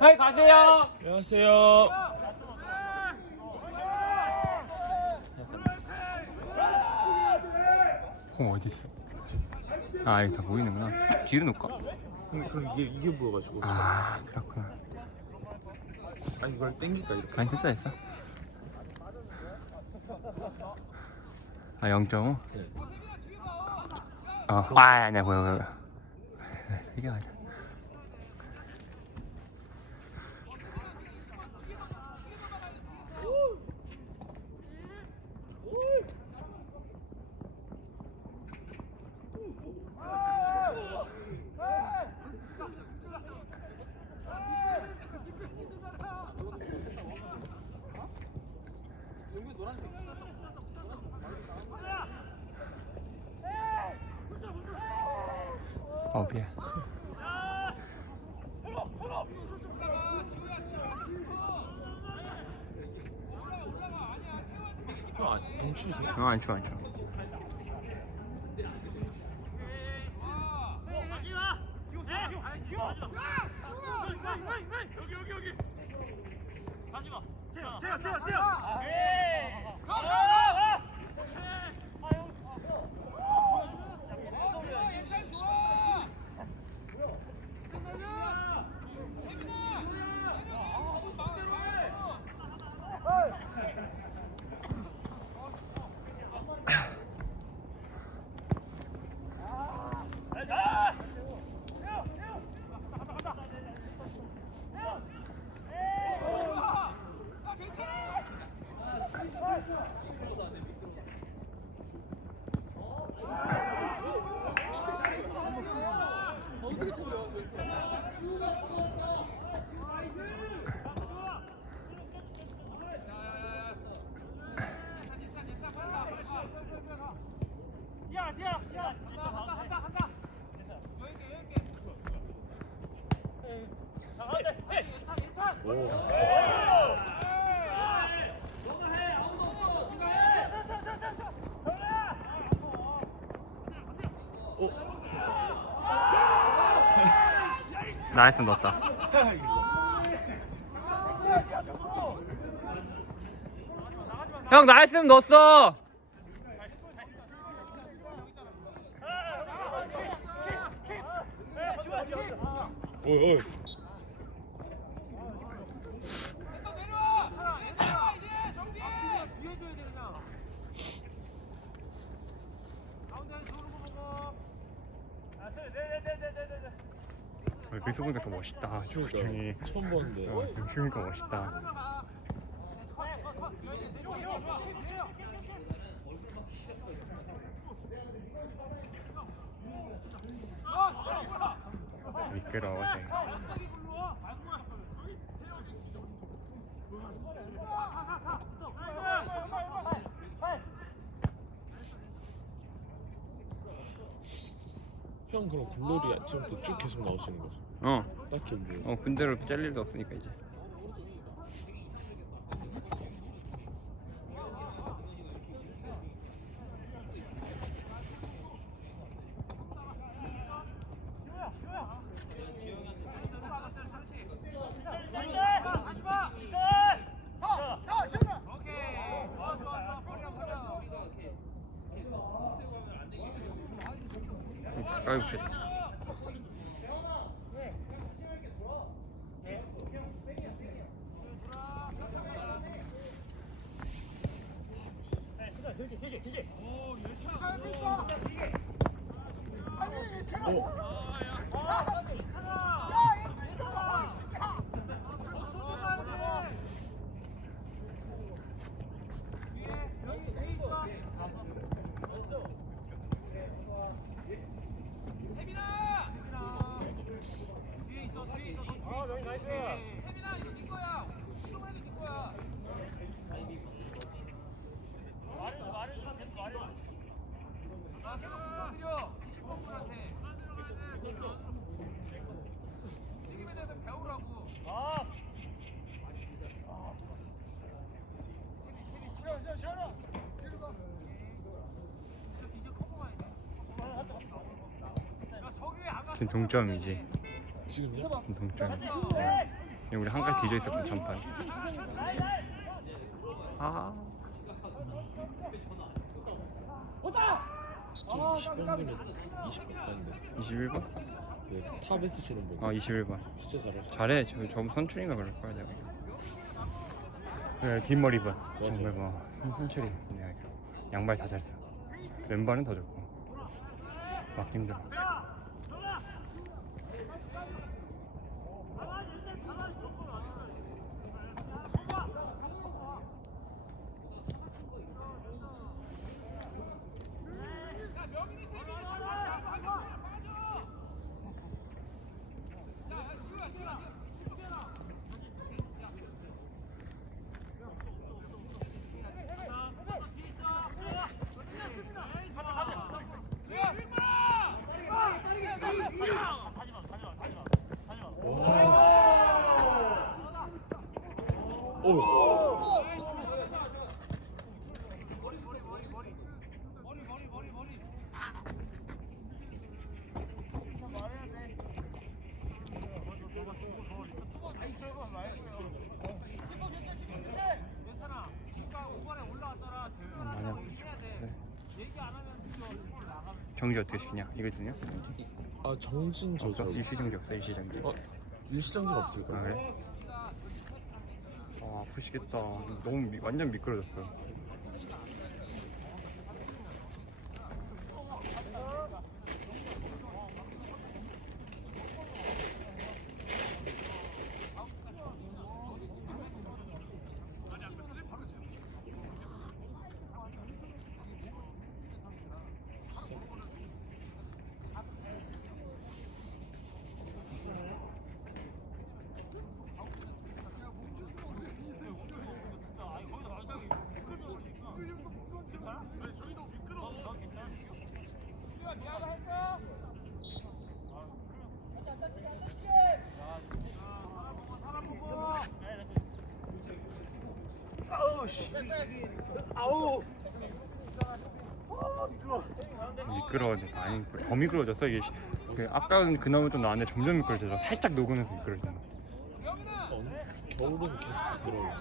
네 가세요. 안녕하세요. 공 어디 있어? 아 여기 다 보이는구나. 뒤로 놓을까? 근데 그럼 이게 이게 뭐가지고? 아 그렇구나. 아니 이걸 땡길까 이렇게? 아니 됐어 됐어. 아 0.5? 네. 어, 아 아니야 보여 보여. 이게 맞아. 어 미안. 아, 멈추세요? 어, 안 추워 나이스 넣었다. 형 나이스면 넣었어. 오, 오. 여기서 보니까 더 멋있다. 주장이. 처음 보는데. 어, 여기서 보니까 멋있다. 미끄러워. 쟤. 형 그럼 글로리 아침부터 쭉 계속 나오시는 거죠? 어, 딱히 뭐. 어 군대로 짤 일도 없으니까 이제. 가까이 붙 지금 동점이지. 지금요? 지금 동점. 네. 우리 한칸 뒤져 있었고 전판. 아. 좀 20번이면 20번 가는데 21번? 그 탑에스처럼 보고 어 21번. 진짜 잘하죠 잘해. 저 저번 선출인가 그럴 거야 내가. 네, 뒷머리번. 정말 뭐 선출이. 내가 양발 다 잘 써. 왼발은 더 좋고. 막 힘들어. 오! 만약 네. 정지 어떻게 시키냐? 이거 되냐? 아 정진 저 없어? 저 일시 정지 없어? 일시 정지. 어? 일시정지가 없을 아 거예요 그래? 아 아프시겠다. 너무 미, 완전 미끄러졌어. 미끄러워져. 아니 더 미끄러워졌어 이게. 시- 그 아까는 그나마 좀 나았는데 점점 미끄러져서 살짝 녹으면서 미끄러져. 어, 겨울은 계속 부끄러워요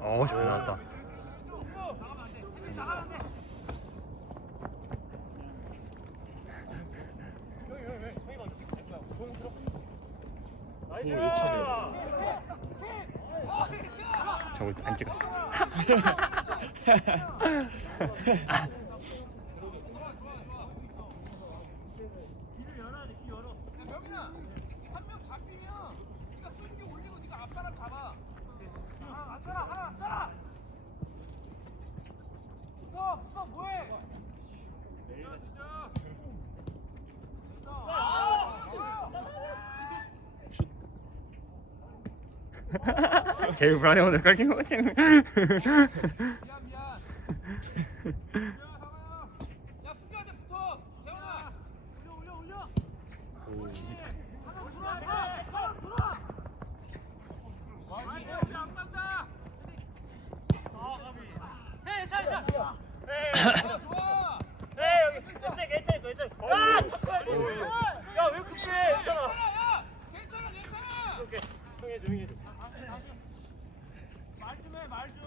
어, 잘 나왔다. 오 예찬이요 저거 안 찍었어. 병인아 한 명 잡히면 네가 끈기 올리고 네가 앞사람 잡아 하나 앞사람 하나 앞사람 붙어 붙어 뭐해 슛 제일 불안해 오늘 깔긴 거 같아. 미안 미안 미안 야 승규한테 붙어 재훈아 올려 올려 올려 오. 하나 들어와 하나 들어와 들어와 우리 안 간다 네 잘잘 좋아 좋아 야왜 그렇게 해 괜찮아 야 괜찮아 괜찮아 말 좀 해, 말 좀.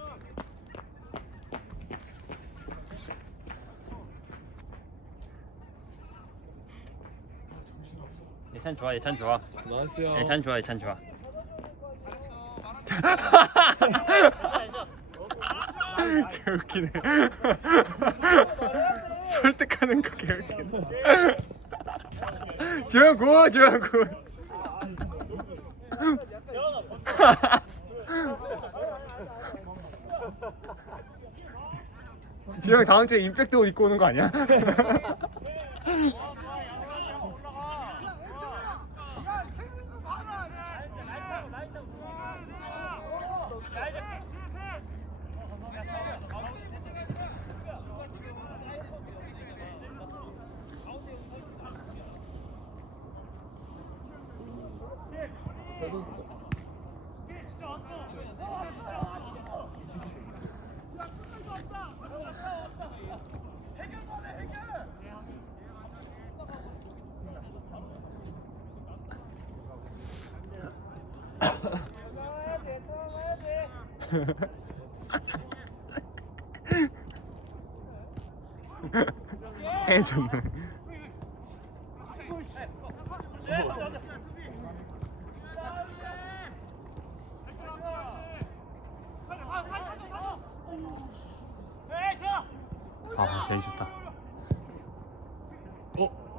예찬 좋아, 예찬 좋아. 안녕하세요 예찬 좋아, 예찬 좋아. 개웃기네. 설득하는 거 개웃기네. 지원 굿, 지원 굿. 지영 다음 주에 임팩트 옷 입고 오는 거 아니야? 잘 던졌다 해줬네. 아, 제일 좋다. 어?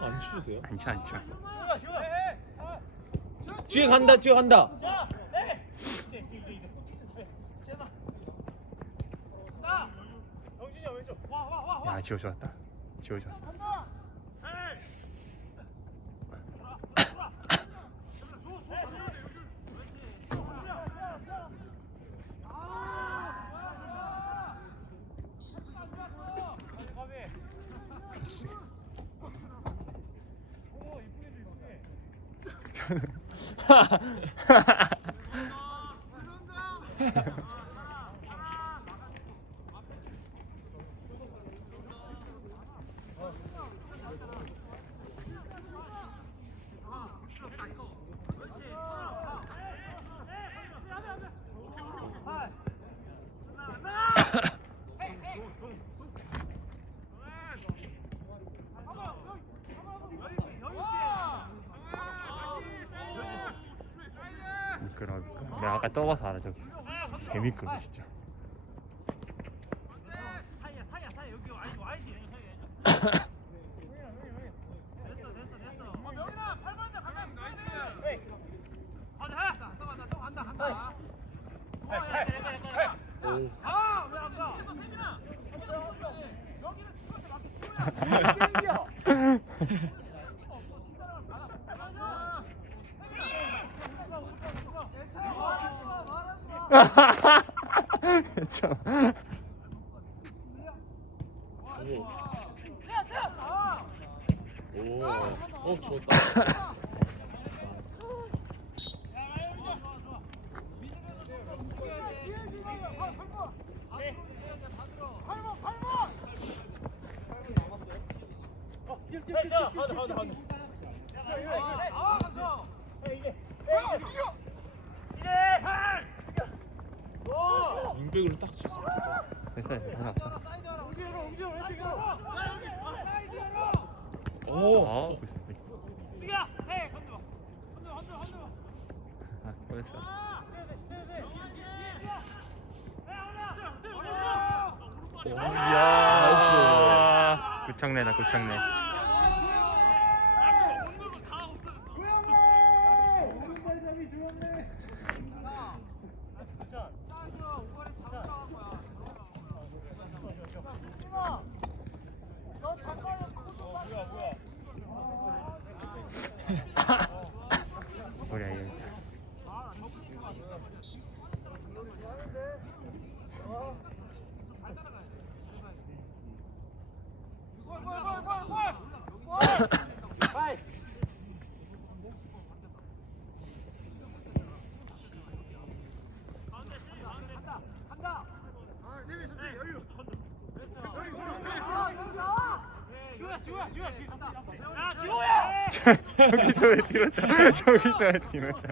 안 추우세요? 안 쳐, 안 쳐. 뒤에 간다 뒤에 간다 야, 지호 좋았다. 지호 좋았어. 미끄러. 내 가 아까 떠봐서 알아, 저기. 개미끄러, 진짜. 명인아 8번째 가자 나이스 가자 간다 간다 또 간다 간다 오. 아왜안 가? 세민아 여기는 치워야 맞게 치워야 참. 오. 오. 어 좋았다 윙백으로 딱 쳤어 됐어, 됐어. 다 났어. 오 아, 벌써. 아, 벌써. 이야. 구창내다, 구창내. 머리 아예. 저기서 왜 뒤로 차? 저기서 왜 뒤로 차?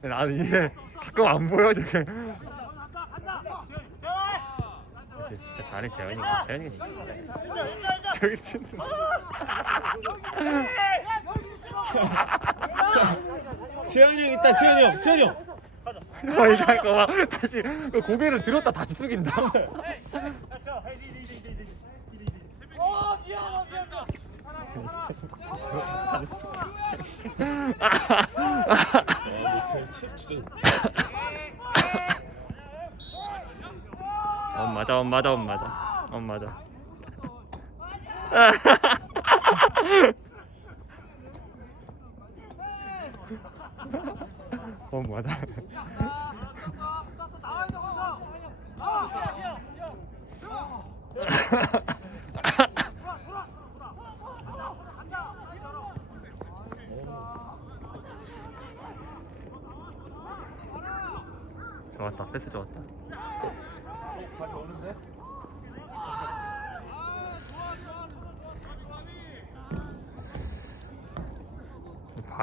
나는 이게 가끔 안 보여 저게. 진짜, 진짜 잘해 재현이가. 재현이가 진짜 잘해. 저기 치는. 지현이 형 있다 지현이 형 지현이 형아 이거 잠깐만 다시 그 고개를 들었다 다시 숙인다. 아, 근 엄마다 엄마다 엄마다. 엄마다. 좋았다 패스 좋았다 발이 오는데?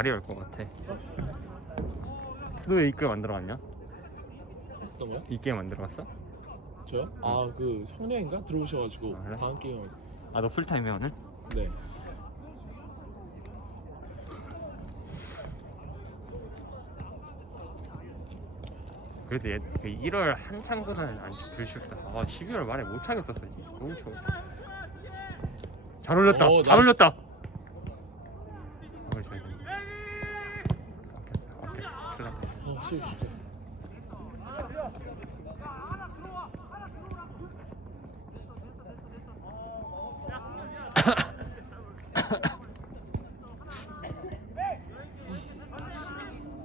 발이 올 것 같아 너 왜 이 게임 만들어 갔냐? 어떤 거요? 이 게임 만들어 갔어? 저요? 아 그 형님인가 들어오셔가지고 아, 그래? 다음 게임 아 너 풀타임이야 오늘? 네 그래도 얘, 그 1월 한창보다는 안 들쉽다 아 12월 말에 못 차겠었어 너무 추워 잘 올렸다 어, 잘 나이스. 올렸다 어, 잘 됐네. 아꼈어 아꼈어 쓰라 아 쉬워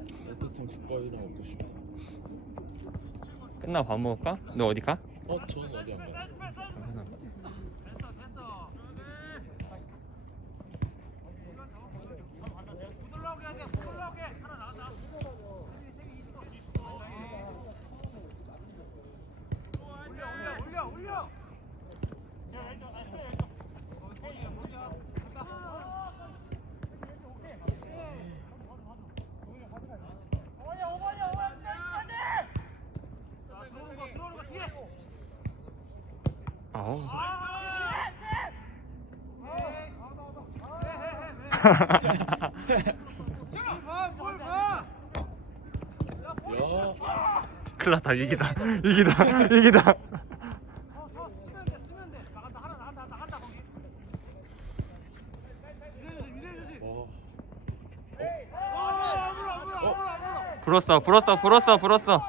진짜 따뜻한 죽밥이랑 먹고 싶어 끝나 밥 먹을까? 너 어디 가? 어? 저는 어디 안 가요 아우 큰일 났다 이기다 이기다 이기다. 와. 불었어 불었어 불었어 불었어.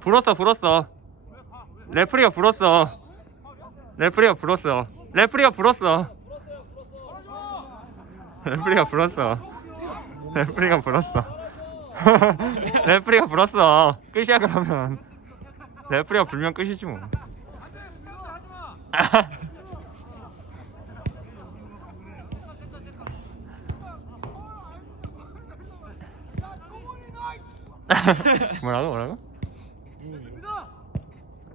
불었어 불었어. 레프리가 불었어. 레프리가 불었어. 레프리가 불었어 레프리가 불었어. 레프리가 불었어. 레프리가 불었어. 끝이야 그러면. 레프리가 불면 끝이지 뭐. 뭐라고 뭐라고?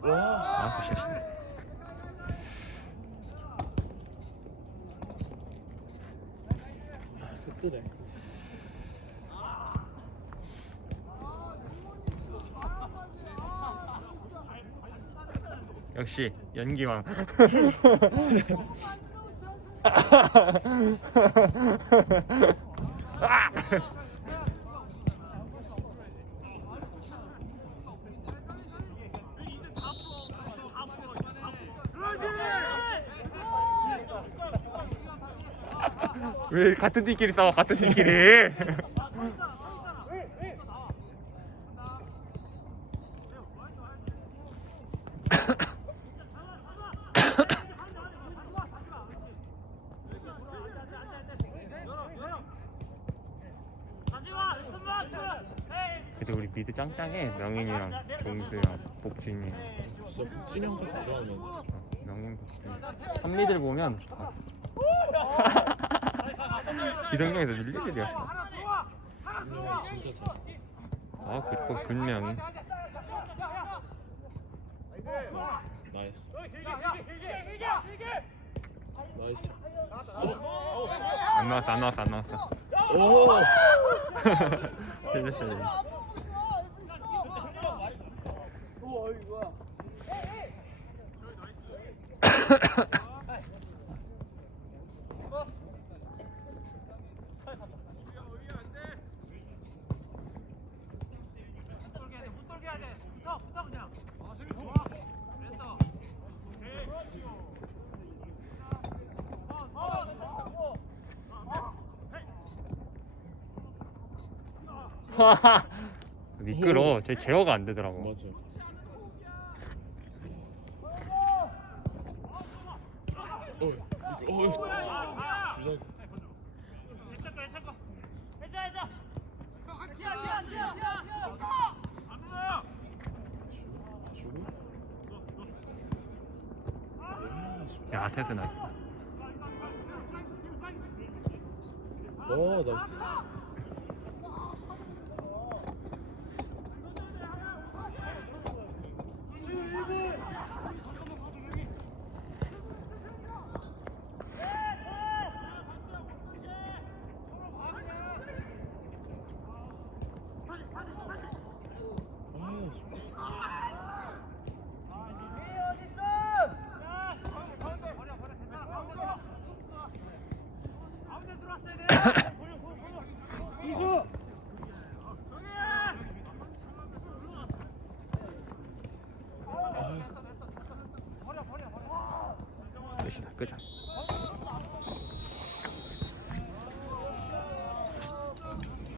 와. 아 굿샷 뜨네. 역시 연기왕 아! 왜 같은 팀끼리 싸워 같은 팀끼리? 그래도 우리 미드 짱짱해. 명인이랑 종수랑 복진이 진짜 복진이 형 패스 들어가면 어, 명인 복진 선미들 보면 아. 기동형에서 밀리들이었어 복진이 형 진짜 잘. 아 그거 근명이 나이스. 나이스. 안 나왔어 안 나왔어 안 나왔어 오. 틀렸어 미끄러. 제 제어가 안 되더라고. 맞아. 어, 어, 주작. 야, 태세 나이스. 어, 와, 나